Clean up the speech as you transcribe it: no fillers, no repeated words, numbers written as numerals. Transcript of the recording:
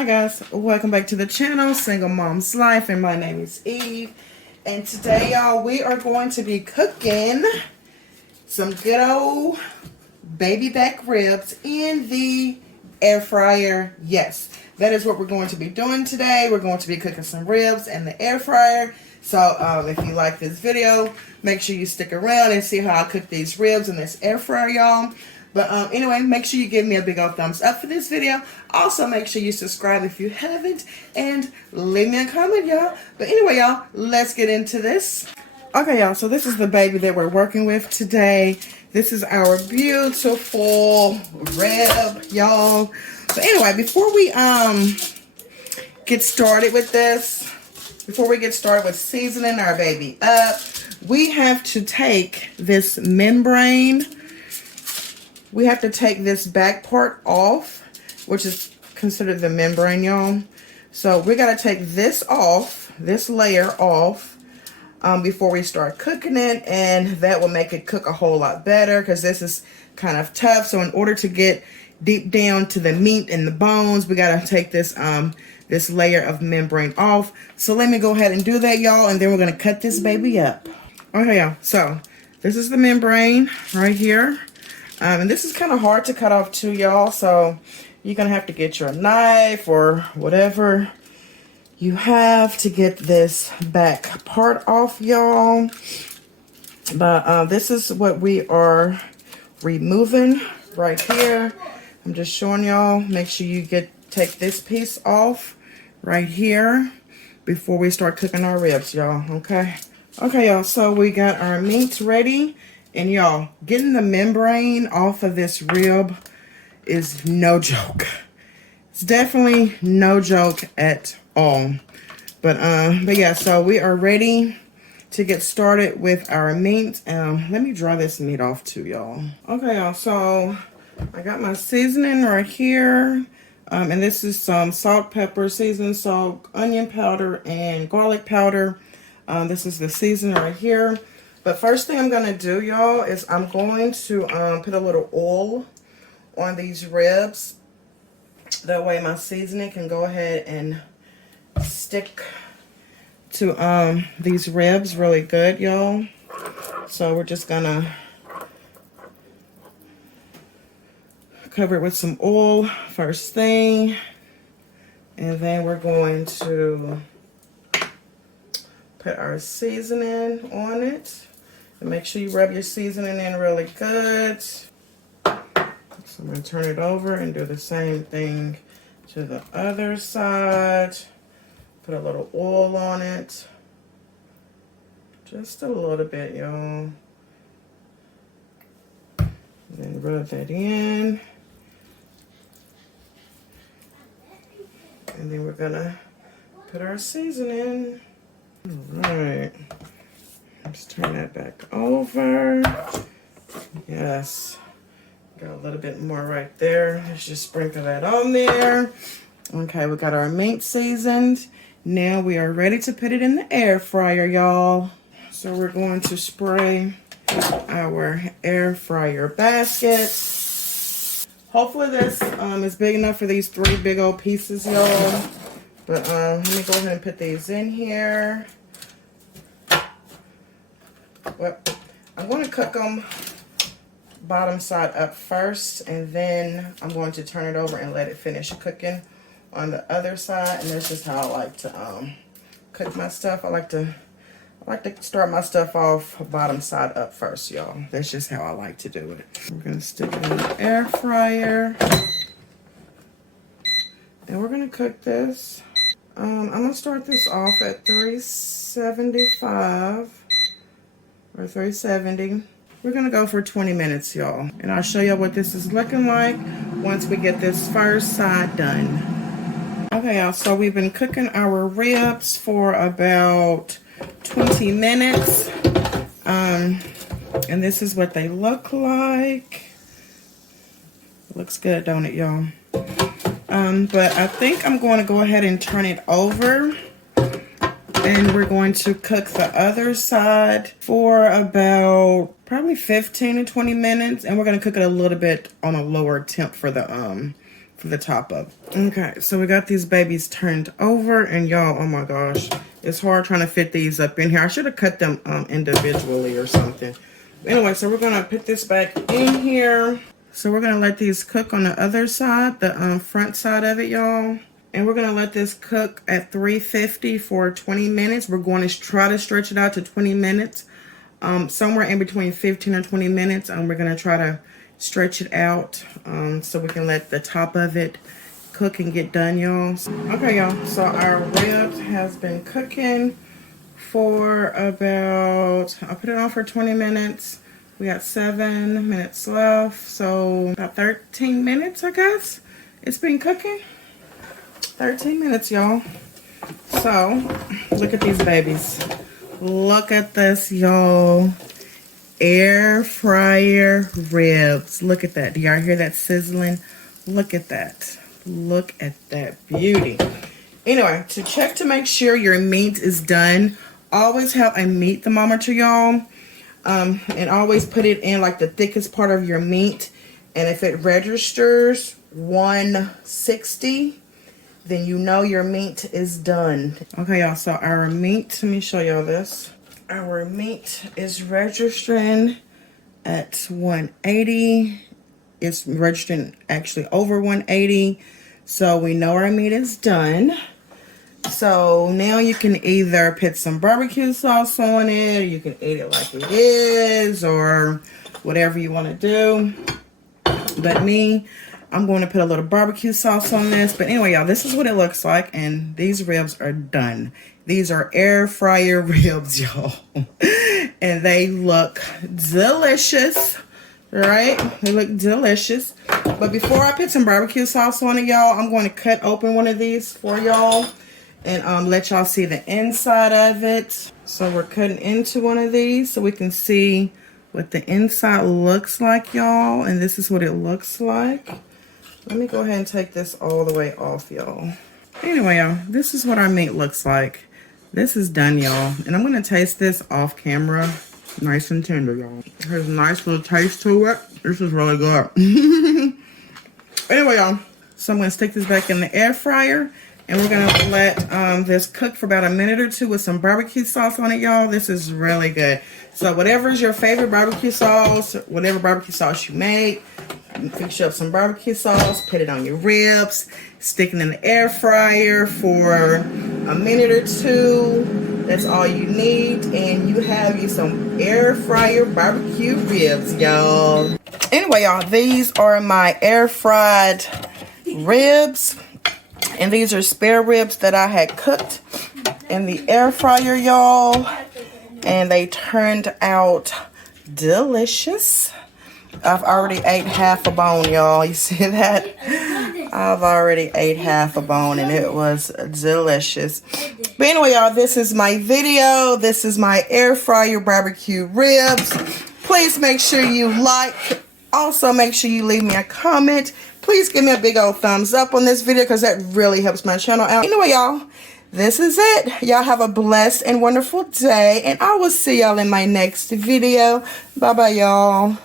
Hi guys, welcome back to the channel, Single Mom's Life, and my name is Eve. And today, y'all, we are going to be cooking some good old baby back ribs in the air fryer. Yes, that is what we're going to be doing today. We're going to be cooking some ribs in the air fryer. So if you like this video, make sure you stick around and see how I cook these ribs in this air fryer, y'all. But anyway, make sure you give me a big old thumbs up for this video. Also, make sure you subscribe if you haven't. And leave me a comment, y'all. But anyway, y'all, let's get into this. Okay, y'all, so this is the baby that we're working with today. This is our beautiful rib, y'all. But anyway, before we get started with this, before we get started with seasoning our baby up, we have to take this membrane. We have to take this back part off, which is considered the membrane, y'all. So we got to take this off, this layer off, before we start cooking it. And that will make it cook a whole lot better because this is kind of tough. So in order to get deep down to the meat and the bones, we got to take this this layer of membrane off. So let me go ahead and do that, y'all. And then we're going to cut this baby up. Okay, y'all. So this is the membrane right here. And this is kind of hard to cut off too, y'all. So you're going to have to get your knife or whatever you have to get this back part off, y'all. But this is what we are removing right here. I'm just showing y'all. Make sure you take this piece off right here before we start cooking our ribs, y'all. Okay. Okay, y'all. So we got our meats ready. And y'all, getting the membrane off of this rib is no joke. It's definitely no joke at all. But yeah, so we are ready to get started with our meat. Let me dry this meat off too, y'all. Okay, y'all, so I got my seasoning right here. And this is some salt, pepper, seasoning salt, onion powder, and garlic powder. This is the seasoning right here. But first thing I'm going to do, y'all, is I'm going to put a little oil on these ribs. That way my seasoning can go ahead and stick to these ribs really good, y'all. So we're just going to cover it with some oil first thing. And then we're going to put our seasoning on it. And make sure you rub your seasoning in really good. So I'm going to turn it over and do the same thing to the other side. Put a little oil on it. Just a little bit, y'all. Then rub that in. And then we're going to put our seasoning. All right. Let's turn that back over. Yes. Got a little bit more right there. Let's just sprinkle that on there. Okay, we got our meat seasoned. Now we are ready to put it in the air fryer, y'all. So we're going to spray our air fryer basket. Hopefully this is big enough for these 3 big old pieces, y'all. But let me go ahead and put these in here. Well, I'm going to cook them bottom side up first, and then I'm going to turn it over and let it finish cooking on the other side. And that's just how I like to cook my stuff. I like to start my stuff off bottom side up first, y'all. That's just how I like to do it. We're going to stick it in the air fryer, and we're going to cook this. I'm going to start this off at 375. Or 370. We're going to go for 20 minutes, y'all. And I'll show y'all what this is looking like once we get this first side done. Okay, y'all, so we've been cooking our ribs for about 20 minutes. And this is what they look like. Looks good, don't it, y'all? But I think I'm going to go ahead and turn it over. And we're going to cook the other side for about probably 15 to 20 minutes. And we're going to cook it a little bit on a lower temp for the for the top of it. Okay, so we got these babies turned over, and y'all, oh my gosh, it's hard trying to fit these up in here. I should have cut them individually or something. Anyway, so we're gonna put this back in here. So we're gonna let these cook on the other side, the front side of it, y'all. And we're gonna let this cook at 350 for 20 minutes. We're going to try to stretch it out to 20 minutes. Somewhere in between 15 or 20 minutes. We're gonna try to stretch it out so we can let the top of it cook and get done, y'all. Okay, y'all, so our ribs has been cooking for about, I put it on for 20 minutes. We got 7 minutes left, so about 13 minutes, I guess. It's been cooking. 13 minutes, y'all. So, look at these babies. Look at this, y'all. Air fryer ribs. Look at that. Do y'all hear that sizzling? Look at that. Look at that beauty. Anyway, to check to make sure your meat is done, always have a meat thermometer, y'all. And always put it in like the thickest part of your meat. And if it registers 160, then you know your meat is done. Okay, y'all, so our meat, let me show y'all this. Our meat is registering at 180. It's registering actually over 180. So we know our meat is done. So now you can either put some barbecue sauce on it, or you can eat it like it is, or whatever you want to do. But me, I'm going to put a little barbecue sauce on this. But anyway, y'all, this is what it looks like. And these ribs are done. These are air fryer ribs, y'all. And they look delicious, right? They look delicious. But before I put some barbecue sauce on it, y'all, I'm going to cut open one of these for y'all. And let y'all see the inside of it. So we're cutting into one of these so we can see what the inside looks like, y'all. And this is what it looks like. Let me go ahead and take this all the way off, y'all. Anyway, y'all, this is what our meat looks like. This is done, y'all. And I'm going to taste this off camera. Nice and tender, y'all. There's a nice little taste to it. This is really good. Anyway, y'all, so I'm going to stick this back in the air fryer. And we're going to let this cook for about a minute or two with some barbecue sauce on it, y'all. This is really good. So whatever is your favorite barbecue sauce, whatever barbecue sauce you make, fix up some barbecue sauce, put it on your ribs, stick it in the air fryer for a minute or two. That's all you need. And you have you some air fryer barbecue ribs, y'all. Anyway, y'all, these are my air fried ribs. And these are spare ribs that I had cooked in the air fryer, y'all. And they turned out delicious. I've already ate half a bone, y'all. You see that? I've already ate half a bone and it was delicious. But anyway, y'all, this is my video. This is my air fryer barbecue ribs. Please make sure you like. Also, make sure you leave me a comment. Please give me a big old thumbs up on this video because that really helps my channel out. Anyway, y'all, this is it. Y'all have a blessed and wonderful day. And I will see y'all in my next video. Bye-bye, y'all.